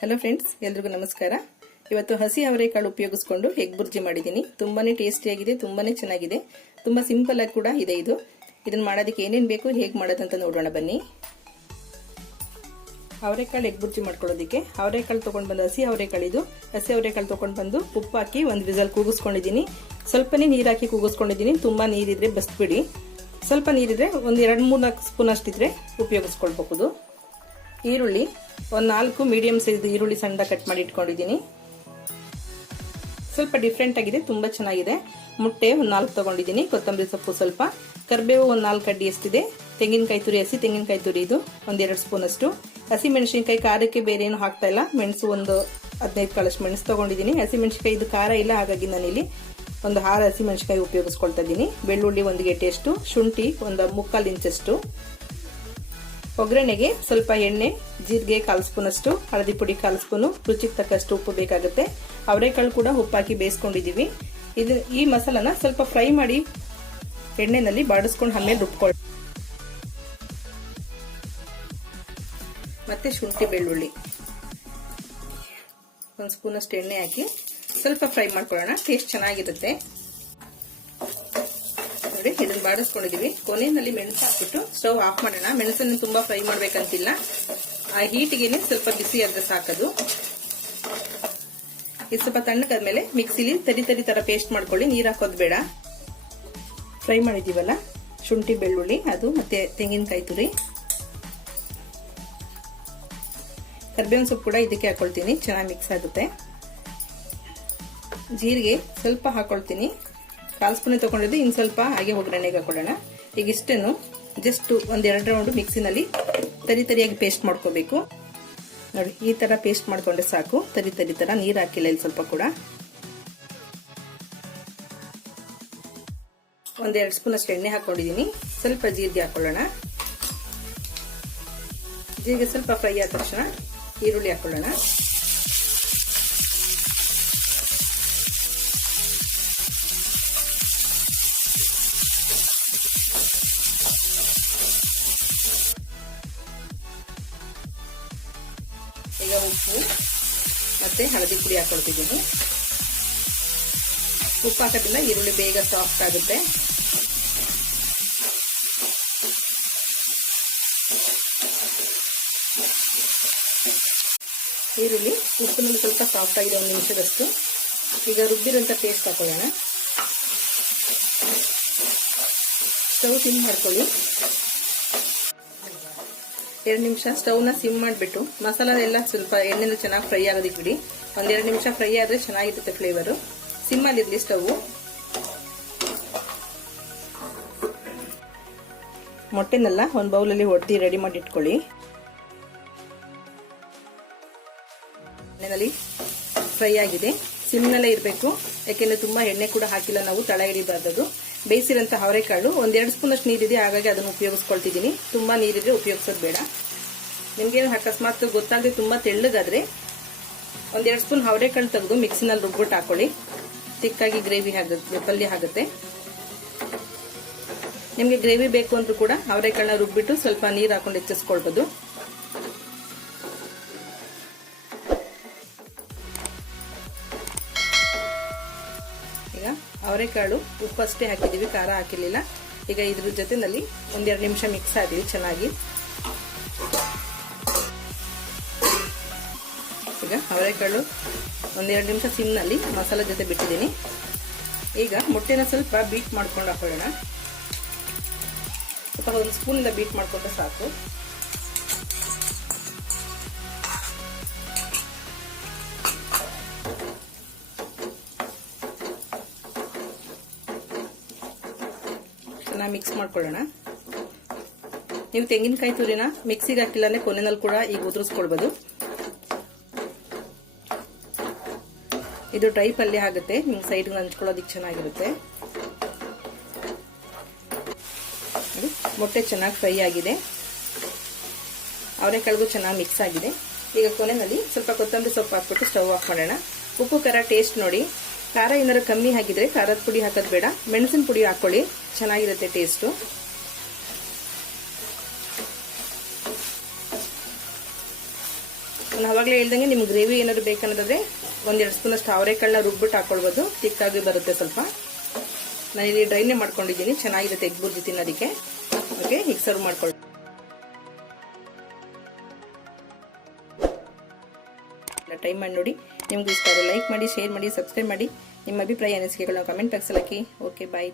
Hello friends, ಎಲ್ರಿಗೂ ನಮಸ್ಕಾರ. ಇವತ್ತು ಹಸಿ ಅವರೆಕಾಳು ಉಪಯೋಗಿಸಿಕೊಂಡು ಎಗ್ ಬುರ್ಜಿ ಮಾಡಿದ್ದೀನಿ. ತುಂಬಾನೇ ಟೇಸ್ಟಿಯಾಗಿದೆ, ತುಂಬಾನೇ ಚೆನ್ನಾಗಿದೆ, ತುಂಬಾ ಸಿಂಪಲ್ ಆಗಿ ಕೂಡ ಇದೆ ಇದು. ಇದನ್ನ ಮಾಡೋದಕ್ಕೆ ಏನೇನು ಬೇಕು, ಹೇಗೆ ಮಾಡೋದಂತ ನೋಡೋಣ ಬನ್ನಿ. ಅವರೆಕಾಳು ಎಗ್ ಬುರ್ಜಿ ಮಾಡ್ಕೊಳ್ಳೋದಕ್ಕೆ ಅವರೆಕಾಳು ತಗೊಂಡು ಬಂದು ಹಸಿ ಅವರೆಕಾಳು ತಗೊಂಡು ಬಂದು ಉಪ್ಪು ಹಾಕಿ ಒಂದು ವಿಸಲ್ ಕೂಗಿಸ್ಕೊಂಡಿದ್ದೀನಿ. ಸ್ವಲ್ಪನೇ ನೀರು ಹಾಕಿ ಕೂಗಿಸ್ಕೊಂಡಿದ್ದೀನಿ. ತುಂಬಾ ನೀರಿದ್ರೆ ಬಸ್ಬಿಡಿ. ಸ್ವಲ್ಪ ನೀರಿದ್ರೆ ಒಂದು 2-3 ಸ್ಪೂನ್ ಅಷ್ಟಿದ್ರೆ ಉಪಯೋಗಿಸ್ಕೊಳ್ಬಹುದು. ಈರುಳ್ಳಿ ಒಂದು 4 ಮೀಡಿಯಂ ಸೈಜ್ ಈರುಳ್ಳಿ ಸಣ್ಣ ಕಟ್ ಮಾಡಿ ಇಟ್ಕೊಂಡಿದ್ದೀನಿ. ಸ್ವಲ್ಪ ಡಿಫ್ರೆಂಟ್ ಆಗಿದೆ, ತುಂಬಾ ಚೆನ್ನಾಗಿದೆ. ಮುಟ್ಟೆ ಒಂದು 4 ತಗೊಂಡಿದ್ದೀನಿ. ಕೊತ್ತಂಬರಿ ಸೊಪ್ಪು ಸ್ವಲ್ಪ, ಕರಿಬೇವು ಒಂದು 4 ಅಡ್ಡಿ ಎಷ್ಟಿದೆ. ತೆಂಗಿನಕಾಯಿ ತುರಿ, ಹಸಿ ತೆಂಗಿನಕಾಯಿ ತುರಿ ಇದು ಒಂದು 2 ಸ್ಪೂನ್ ಅಷ್ಟು. ಹಸಿ ಮೆಣಸಿನಕಾಯಿ, ಖಾರಕ್ಕೆ ಬೇರೆ ಏನು ಹಾಕ್ತಾ ಇಲ್ಲ. ಮೆಣಸು ಒಂದು 15 ಕಾಳಷ್ಟು ಮೆಣಸು ತಗೊಂಡಿದ್ದೀನಿ. ಹಸಿ ಮೆಣಸಿನಕಾಯಿ ಇದು ಖಾರ ಇಲ್ಲ, ಹಾಗಾಗಿ ನಾನಿಲ್ಲಿ ಒಂದು 6 ಹಸಿ ಮೆಣಸಿನಕಾಯಿ ಉಪಯೋಗಿಸ್ಕೊಳ್ತಾ ಇದ್ದೀನಿ. ಬೆಳ್ಳುಳ್ಳಿ 1 ಗೆಡ್ಡೆಯಷ್ಟು, ಶುಂಠಿ ಒಂದು 3/4 ಇಂಚಷ್ಟು. ಒಗ್ಗರಣೆಗೆ ಸ್ವಲ್ಪ ಎಣ್ಣೆ, ಜೀರಿಗೆ 1/4 ಸ್ಪೂನ್ ಅಷ್ಟು, ಹಳದಿ ಪುಡಿ 1/4 ಸ್ಪೂನು, ರುಚಿಗೆ ತಕ್ಕಷ್ಟು ಉಪ್ಪು ಬೇಕಾಗುತ್ತೆ. ಅವರೆಕಾಳು ಕೂಡ ಉಪ್ಪಾಕಿ ಬೇಯಿಸ್ಕೊಂಡಿದ್ದೀವಿ. ಈ ಮಸಾಲಾನ ಸ್ವಲ್ಪ ಫ್ರೈ ಮಾಡಿ ಎಣ್ಣೆನಲ್ಲಿ ಬಾಡಿಸ್ಕೊಂಡು ಆಮೇಲೆ ರುಬ್ಕೊಳ್ಳಿ. ಮತ್ತೆ ಶುಂಠಿ ಬೆಳ್ಳುಳ್ಳಿ 1 ಸ್ಪೂನ್ ಅಷ್ಟು ಎಣ್ಣೆ ಹಾಕಿ ಸ್ವಲ್ಪ ಫ್ರೈ ಮಾಡ್ಕೊಳ್ಳೋಣ. ಟೇಸ್ಟ್ ಚೆನ್ನಾಗಿರುತ್ತೆ ನೋಡಿ. ಇದನ್ನ ಬಾಡಿಸ್ಕೊಂಡಿದೀವಿ. ಕೊನೆಯಲ್ಲಿ ಮೆಣಸು ಹಾಕ್ಬಿಟ್ಟು ಸ್ಟವ್ ಆಫ್ ಮಾಡೋಣ. ಮೆಣಸನ್ನು ತುಂಬಾ ಫ್ರೈ ಮಾಡ್ಬೇಕಂತಿಲ್ಲ, ಆ ಹೀಟಿಗೆ ಸ್ವಲ್ಪ ಬಿಸಿ ಆದ್ರೆ ಸಾಕದು. ಇದು ಸ್ವಲ್ಪ ತಣ್ಣಗಾದ್ಮೇಲೆ ಮಿಕ್ಸಿಲಿ ತರಿ ತರ ಪೇಸ್ಟ್ ಮಾಡ್ಕೊಳ್ಳಿ, ನೀರ್ ಹಾಕೋದು ಬೇಡ. ಫ್ರೈ ಮಾಡಿದೀವಲ್ಲ ಶುಂಠಿ ಬೆಳ್ಳುಳ್ಳಿ ಅದು, ಮತ್ತೆ ತೆಂಗಿನಕಾಯಿ ತುರಿ, ಕರಿಬೇವಿನ ಸೊಪ್ಪು ಕೂಡ ಇದಕ್ಕೆ ಹಾಕೊಳ್ತೀನಿ, ಚೆನ್ನಾಗಿ ಮಿಕ್ಸ್ ಆಗುತ್ತೆ. ಜೀರಿಗೆ ಸ್ವಲ್ಪ ಹಾಕೊಳ್ತೀನಿ, 1/4 ಸ್ಪೂನ್ ತಗೊಂಡಿದ್ದು. ಇನ್ನು ಸ್ವಲ್ಪ ಹಾಗೆ ಒಗ್ಗರಣೆಗೆ ಹಾಕೊಳ್ಳೋಣ. ಈಗ ಇಷ್ಟನ್ನು ಜಸ್ಟ್ ಒಂದು 2 ರೌಂಡ್ ಮಿಕ್ಸಿನಲ್ಲಿ ತರಿಯಾಗಿ ಪೇಸ್ಟ್ ಮಾಡ್ಕೋಬೇಕು ನೋಡಿ. ಈ ತರ ಪೇಸ್ಟ್ ಮಾಡ್ಕೊಂಡ್ರೆ ಸಾಕು. ತರಿ ತರ, ನೀರು ಹಾಕಿಲ್ಲ ಇಲ್ಲಿ ಸ್ವಲ್ಪ ಕೂಡ. ಒಂದು 2 ಸ್ಪೂನ್ ಅಷ್ಟು ಎಣ್ಣೆ ಹಾಕೊಂಡಿದ್ದೀನಿ. ಸ್ವಲ್ಪ ಜೀರಿಗೆ ಹಾಕೊಳ್ಳೋಣ. ಜೀರಿಗೆ ಸ್ವಲ್ಪ ಫ್ರೈ ಆದ ತಕ್ಷಣ ಈರುಳ್ಳಿ ಹಾಕೊಳ್ಳೋಣ. ಈಗ ಉಪ್ಪು ಮತ್ತೆ ಹಳದಿ ಪುಡಿ ಹಾಕೊಳ್ತಿದ್ದೀನಿ. ಉಪ್ಪು ಹಾಕೋದ್ರಿಂದ ಈರುಳ್ಳಿ ಬೇಗ ಸಾಫ್ಟ್ ಆಗುತ್ತೆ. ಈರುಳ್ಳಿ ಉಪ್ಪಿನಲ್ಲಿ ಸ್ವಲ್ಪ ಸಾಫ್ಟ್ ಆಗಿದೆ, 1 ನಿಮಿಷದಷ್ಟು. ಈಗ ರುಬ್ಬಿರೋಂಥ ಪೇಸ್ಟ್ ಹಾಕೊಳ್ಳೋಣ. ಸ್ಟವ್ ಸಿಮ್ ಮಾಡ್ಕೊಳ್ಳಿ. 2 ನಿಮಿಷ ಸ್ಟವ್ನ ಸಿಮ್ ಮಾಡಿಬಿಟ್ಟು ಮಸಾಲ ಎಲ್ಲ ಸ್ವಲ್ಪ ಎಣ್ಣೆನ ಚೆನ್ನಾಗಿ ಫ್ರೈ ಆಗೋದಕ್ಕೆ ಬಿಡಿ. 1-2 ನಿಮಿಷ ಫ್ರೈ ಆದ್ರೆ ಚೆನ್ನಾಗಿರುತ್ತೆ ಫ್ಲೇವರು. ಸಿಮ್ಮಲ್ಲಿ ಇರಲಿ ಸ್ಟವ್. ಮೊಟ್ಟೆನೆಲ್ಲ ಒಂದು ಬೌಲಲ್ಲಿ ಹೊಡೆದು ರೆಡಿ ಮಾಡಿ ಇಟ್ಕೊಳ್ಳಿ. ಎಣ್ಣೆನಲ್ಲಿ ಫ್ರೈ ಆಗಿದೆ, ಸಿಮ್ನಲ್ಲೇ ಇರಬೇಕು. ಯಾಕೆಂದ್ರೆ ತುಂಬಾ ಎಣ್ಣೆ ಕೂಡ ಹಾಕಿಲ್ಲ ನಾವು, ತಳ ಹಿಡಿಬಾರ್ದು. ಬೇಯಿಸಿರೋಂಥ ಅವರೆಕಾಳು 1-2 ಸ್ಪೂನ್ ಅಷ್ಟು ನೀರಿದೆ, ಹಾಗಾಗಿ ಅದನ್ನು ಉಪಯೋಗಿಸ್ಕೊಳ್ತಿದ್ದೀನಿ. ತುಂಬಾ ನೀರಿದ್ರೆ ಉಪಯೋಗಿಸೋದು ಬೇಡ. ನಿಮ್ಗೇನು ಅಕಸ್ಮಾತ್ ಗೊತ್ತಾಗದೆ ತುಂಬಾ ತೆಳ್ಳಗಾದ್ರೆ 1-2 ಸ್ಪೂನ್ ಅವರೆಕಾಳು ತೆಗೆದು ಮಿಕ್ಸಿನಲ್ಲಿ ರುಬ್ಬಿಟ್ಟು ಹಾಕೊಳ್ಳಿ. ತಿಕ್ಕಾಗಿ ಗ್ರೇವಿ ಆಗುತ್ತೆ, ಪಲ್ಯ ಆಗುತ್ತೆ. ನಿಮ್ಗೆ ಗ್ರೇವಿ ಬೇಕು ಅಂದ್ರೂ ಕೂಡ ಅವರೆಕಾಳನ್ನ ರುಬ್ಬಿಟ್ಟು ಸ್ವಲ್ಪ ನೀರು ಹಾಕೊಂಡು ಹೆಚ್ಚಿಸ್ಕೊಳ್ಬಹುದು. ಈಗ ಅವರೆಕಾಳು ಉಪ್ಪಷ್ಟೇ ಹಾಕಿದೀವಿ, ಖಾರ ಹಾಕಿರ್ಲಿಲ್ಲ. ಈಗ ಇದ್ರ ಜೊತೆನಲ್ಲಿ 1-2 ನಿಮಿಷ ಮಿಕ್ಸ್ ಆಗಿದೆ ಚೆನ್ನಾಗಿ. ಈಗ ಅವರೆಕಾಳು 1-2 ನಿಮಿಷ ಸಿಮ್ನಲ್ಲಿ ಮಸಾಲೆ ಜೊತೆ ಬಿಟ್ಟಿದ್ದೀನಿ. ಈಗ ಮೊಟ್ಟೆನ ಸ್ವಲ್ಪ ಬೀಟ್ ಮಾಡ್ಕೊಂಡು ಹಾಕೊಳ್ಳೋಣ. ಸ್ವಲ್ಪ 1 ಸ್ಪೂನಿಂದ ಬೀಟ್ ಮಾಡ್ಕೊಂಡ್ರೆ ಸಾಕು. ಚೆನ್ನಾಗಿ ಮಿಕ್ಸ್ ಮಾಡ್ಕೊಳ್ಳೋಣ. ನೀವು ತೆಂಗಿನಕಾಯಿ ತುರಿನ ಮಿಕ್ಸಿಗೆ ಹಾಕಿಲ್ಲ ಅಂದ್ರೆ ಕೊನೆಯಲ್ಲಿ ಕೂಡ ಈಗ ಉದುರಿಸ್ಕೊಳ್ಬಹುದು. ಇದು ಡ್ರೈ ಪಲ್ಯ ಆಗುತ್ತೆ, ನಿಮ್ಗೆ ಸೈಡ್ಗೆ ಹಂಚ್ಕೊಳ್ಳೋದಿಕ್ಕೆ ಚೆನ್ನಾಗಿರುತ್ತೆ. ಮೊಟ್ಟೆ ಚೆನ್ನಾಗಿ ಫ್ರೈ ಆಗಿದೆ, ಅವರೆಕಾಳಿಗೂ ಚೆನ್ನಾಗಿ ಮಿಕ್ಸ್ ಆಗಿದೆ. ಈಗ ಕೊನೆಯಲ್ಲಿ ಸ್ವಲ್ಪ ಕೊತ್ತಂಬರಿ ಸೊಪ್ಪು ಹಾಕ್ಬಿಟ್ಟು ಸ್ಟವ್ ಆಫ್ ಮಾಡೋಣ. ಉಪ್ಪು ಖಾರ ಟೇಸ್ಟ್ ನೋಡಿ. ಖಾರ ಏನಾದ್ರು ಕಮ್ಮಿ ಆಗಿದ್ರೆ ಖಾರದ ಪುಡಿ ಹಾಕೋದು ಬೇಡ, ಮೆಣಸಿನ ಪುಡಿ ಹಾಕೊಳ್ಳಿ, ಚೆನ್ನಾಗಿರುತ್ತೆ ಟೇಸ್ಟು. ನಾನು ಅವಾಗಲೇ ಹೇಳ್ದಂಗೆ ನಿಮ್ಗೆ ಗ್ರೇವಿ ಏನಾದ್ರು ಬೇಕನ್ನೋದಾದ್ರೆ 1-2 ಸ್ಪೂನ್ ಅಷ್ಟು ಅವರೆಕಾಳನ್ನ ರುಬ್ಬಿಟ್ಟು ಹಾಕೊಳ್ಬೋದು, ತಿಕ್ಕಾಗಿ ಬರುತ್ತೆ ಸ್ವಲ್ಪ. ನಾನಿಲ್ಲಿ ಡ್ರೈನೇ ಮಾಡ್ಕೊಂಡಿದ್ದೀನಿ, ಚೆನ್ನಾಗಿರುತ್ತೆ ಎಗ್ ಬುರ್ಜಿ ತಿನ್ನೋದಕ್ಕೆ. ಓಕೆ, ಈಗ ಸರ್ವ್ ಮಾಡ್ಕೊಳ್ಳಿ. ಟ್ರೈ ಮಾಡಿ ನೋಡಿ, ನಿಮ್ಗೆ ಇಷ್ಟ ಆದರೆ ಲೈಕ್ ಮಾಡಿ, ಶೇರ್ ಮಾಡಿ, ಸಬ್ಸ್ಕ್ರೈಬ್ ಮಾಡಿ. ನಿಮ್ಮ ಅಭಿಪ್ರಾಯ ಅನಿಸಿಕೆಗಳನ್ನ ಕಮೆಂಟ್ ಬಾಕ್ಸಲ್ಲಿ ಹಾಕಿ. ಓಕೆ, ಬಾಯ್.